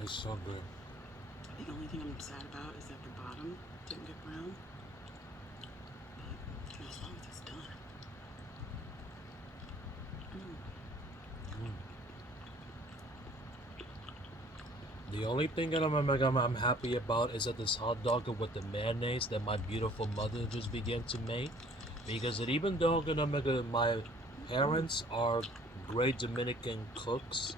It's so good. The only thing I'm sad about is that the bottom didn't get brown, but as long as it's done. Mm. The only thing that I'm happy about is that this hot dog with the mayonnaise that my beautiful mother just began to make. Because it, even though my parents are great Dominican cooks,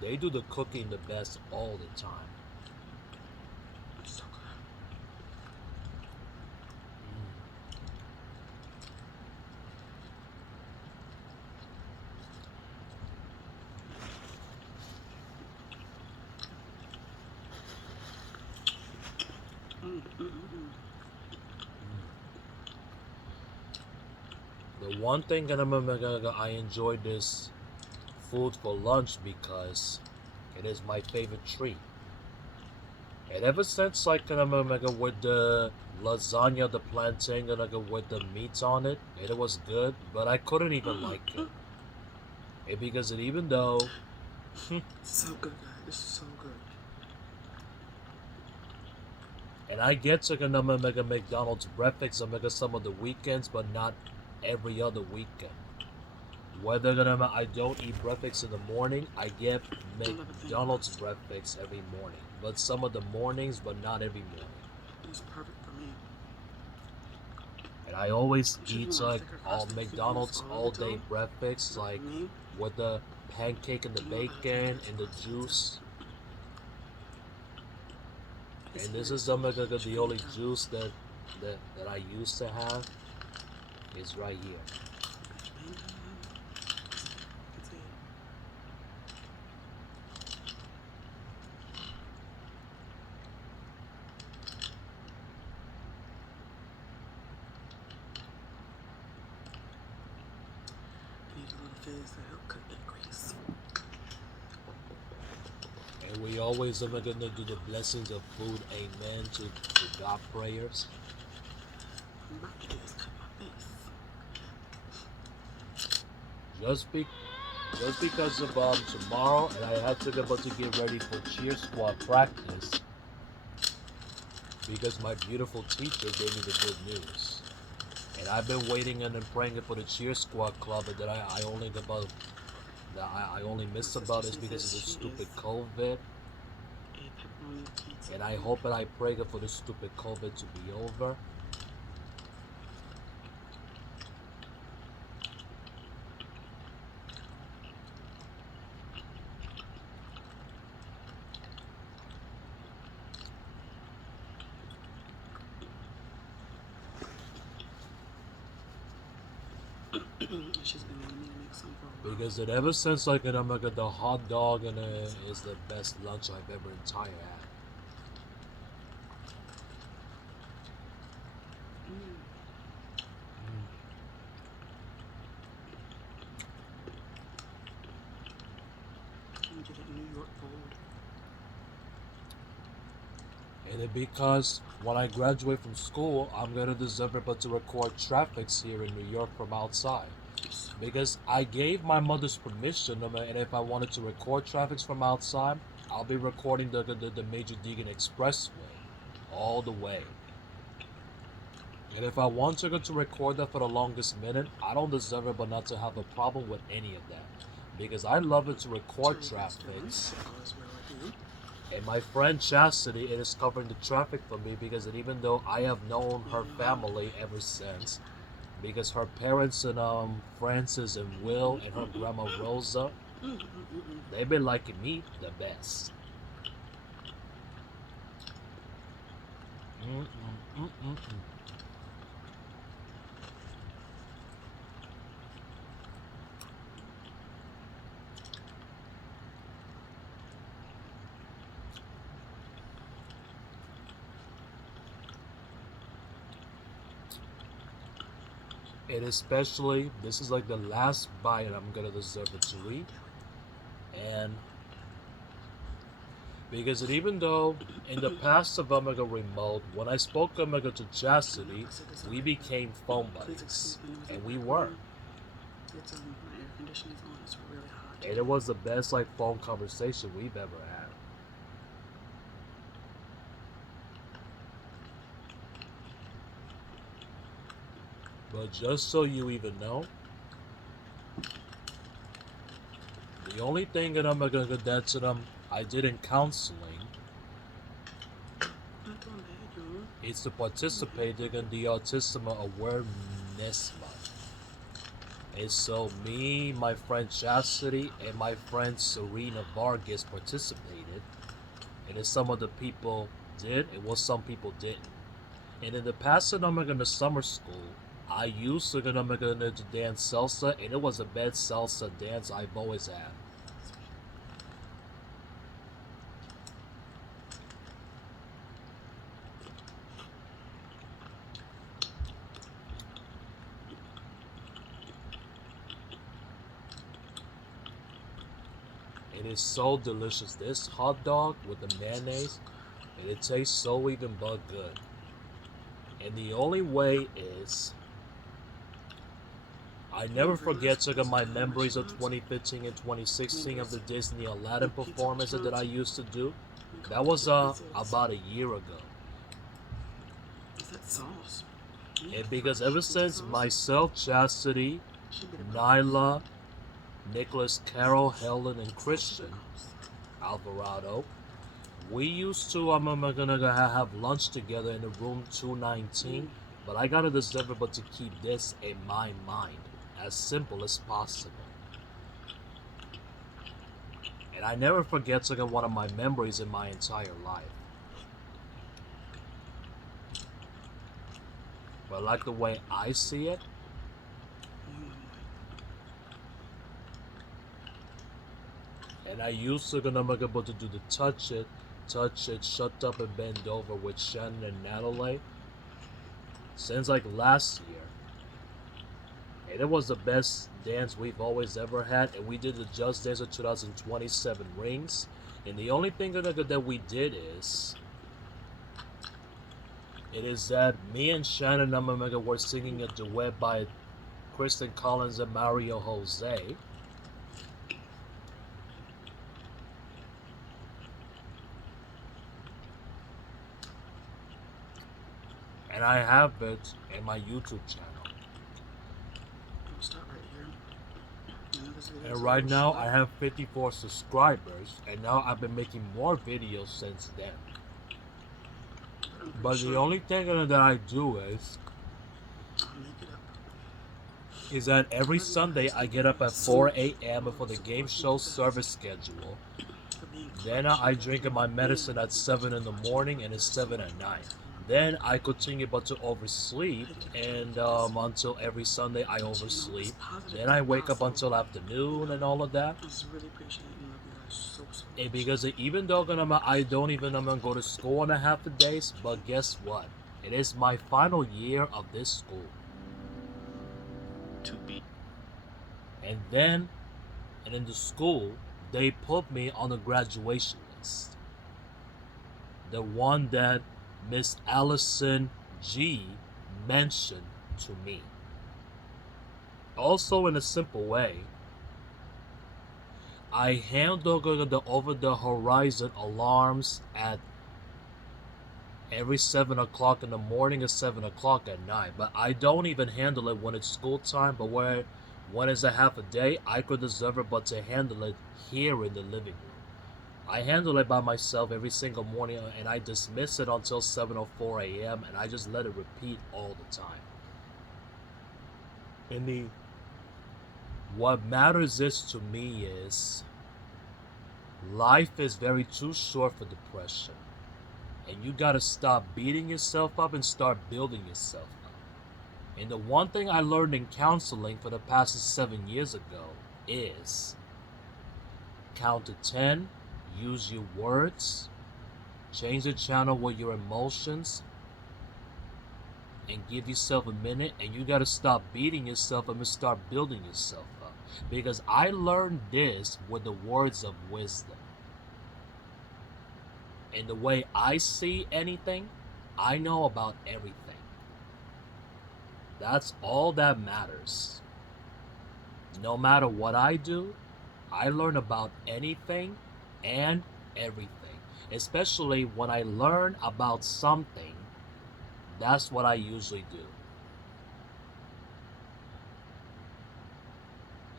they do the cooking the best all the time. It's so good. The one thing that I enjoy this food for lunch because it is my favorite treat. And ever since with the lasagna, the plantain, with the meat on it, it was good, but I couldn't even like it. And because it even though So good, guys. This is so good. and I get to McDonald's breakfast some of the weekends, but not every other weekend. Whether I don't eat breakfast in the morning, I get I love a thin McDonald's crust. breakfast every morning. But some of the mornings, but not every morning. It's perfect for me. And I always You should eat do a like thicker all crust if you can McDonald's swallow all it all. day breakfast, But for like me, with the pancake and the I love how thin bacon this and the crust is. juice. This And here this is is so huge the for me, only though. juice that I used to have is right here. That's it. I need a little fizz to help cut that grease. And we always am gonna do the blessings of food, amen, to God prayers. I'm about to do is cut my face. Just be just because of tomorrow and I had to go about to get ready for cheer squad practice because my beautiful teacher gave me the good news. And I've been waiting and then praying for the cheer squad club that I only about that I only My missed sister, about is she because says of the she is stupid COVID. a pepperoni pizza And I queen. hope and I pray for the stupid COVID to be over. She's been wanting me to make some for a while. Because it ever since like and I'm like the hot dog and It's so is hot. the best lunch I've ever entire had. I'm gonna get it New York bold. And it because when I graduate from school, I'm gonna deserve it but to record traffics here in New York from outside. It's so Because I gave my mother's permission, and if I wanted to record traffics from outside, I'll be recording the Major Deegan Expressway all the way. And if I want to go to record that for the longest minute, I don't deserve it but not to have a problem with any of that. Because I love it to How record you guys doing? traffics. Hope all is well with you. And my friend Chastity, it is covering the traffic for me because even though I have known her family ever since, because her parents and Francis and Will and her grandma Rosa, they've been liking me the best. Mm-mm-mm-mm-mm. And especially, this is like the last bite I'm gonna deserve it to eat. And because even though in the past of Omega Remote, when I spoke Omega to I don't know if Chastity, I said this we already, became phone but please buddies. excuse my noisy And we were. background. It's my air conditioning's on. It's really hot. And it was the best like phone conversation we've ever had. But just so you even know, the only thing that I'm gonna get that to them I did in counseling Not doing bad, you. is to participate in the Autism Awareness Month. And so me, my friend Chastity, and my friend Serena Vargas participated. And then some of the people did, and what some people didn't. And in the past when I'm in the summer school, I used to dance salsa, and it was the best salsa dance I've always had. It is so delicious. This hot dog with the mayonnaise, and it tastes so even but good. And the only way is, I never forget my memories of 2015 and 2016 of the Disney Aladdin performance that I used to do. That was about a year ago. Is that sauce? And because ever since myself, Chastity, Nyla, Nicholas, Carol, Helen, and Christian Alvarado, we used to have lunch together in the room 219, but I gotta deserve but to keep this in my mind as simple as possible. And I never forget one of my memories in my entire life. But like the way I see it, and I used to able to do the touch it, shut up and bend over with Shannon and Natalie since like last year. And it was the best dance we've always ever had, and we did the Just Dance of 2027 rings. And the only thing that we did is, it is that me and Shannon were singing a duet by Kristen Collins and Mario Jose. And I have it in my YouTube channel. Start right here. And right now I have 54 subscribers, and now I've been making more videos since then. But the only thing that I do is that every Sunday I get up at 4 a.m. before the game show service schedule. Then I drink my medicine at 7 in the morning, and it's 7 at night. Then I continue but to oversleep, and until every Sunday I oversleep. Then I wake up until afternoon and all of that. I just really appreciate and love you guys so And because even though I don't even go to school on a half a days, but guess what? It is my final year of this school. to be. And then, and in the school, they put me on the graduation list. The one that Miss Allison G mentioned to me. Also, in a simple way, I handle the over-the-horizon alarms at every 7 o'clock in the morning and 7 o'clock at night. But I don't even handle it when it's school time, but when it's a half a day, I could deserve it but to handle it here in the living room. I handle it by myself every single morning, and I dismiss it until 7:04 a.m. and I just let it repeat all the time. And what matters is to me is life is very too short for depression, and you gotta stop beating yourself up and start building yourself up. And the one thing I learned in counseling for the past 7 years ago is count to 10. Use your words, change the channel with your emotions, and give yourself a minute, and you gotta stop beating yourself up and start building yourself up. Because I learned this with the words of wisdom. And the way I see anything, I know about everything. That's all that matters. No matter what I do, I learn about anything and everything. Especially when I learn about something, that's what I usually do.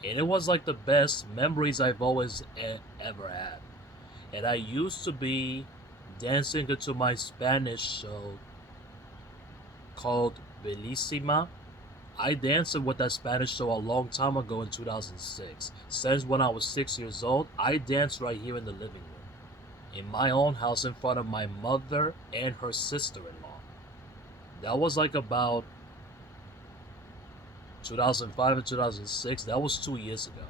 And it was like the best memories I've always ever had. And I used to be dancing into my Spanish show called Bellissima. I danced with that Spanish show a long time ago in 2006. Since when I was 6 years old, I danced right here in the living room, in my own house in front of my mother and her sister in law. That was like about 2005 and 2006. That was 2 years ago.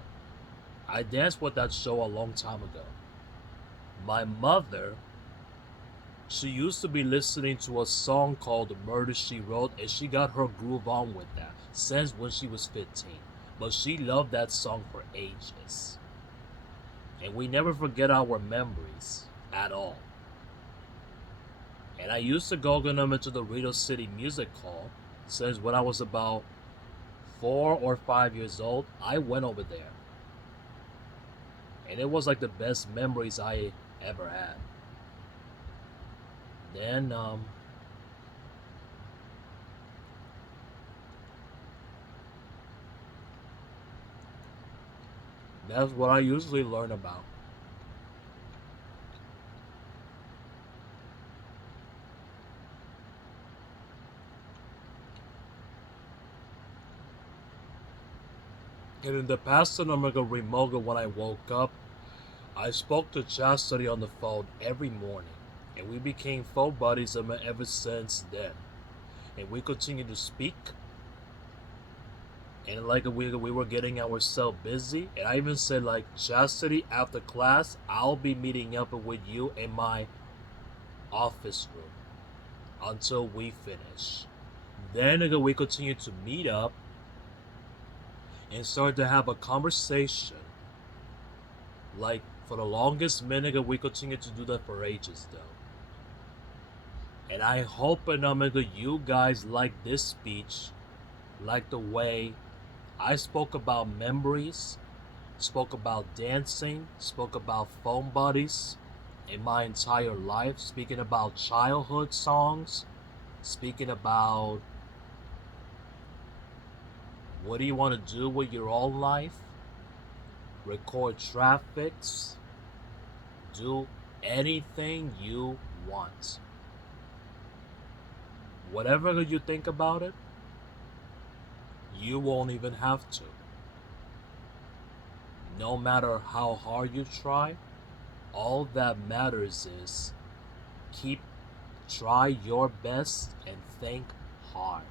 I danced with that show a long time ago. My mother, she used to be listening to a song called Murder She Wrote, and she got her groove on with that since when she was 15. But she loved that song for ages. And we never forget our memories at all. And I used to go with them into the Rito City Music Hall since when I was about 4 or 5 years old. I went over there. And it was like the best memories I ever had. Then, that's what I usually learn about. And in the past Omega Remoga, when I woke up, I spoke to Chastity on the phone every morning. And we became phone buddies ever since then. And we continue to speak. And like we were getting ourselves busy. And I even said, like, Chastity, after class, I'll be meeting up with you in my office room until we finish. Then we continue to meet up and start to have a conversation. Like, for the longest minute, we continue to do that for ages, though. And I hope, you guys like this speech, like the way I spoke about memories, spoke about dancing, spoke about phone buddies in my entire life, speaking about childhood songs, speaking about what do you want to do with your own life, record traffics, do anything you want. Whatever you think about it, you won't even have to. No matter how hard you try, all that matters is try your best and think hard.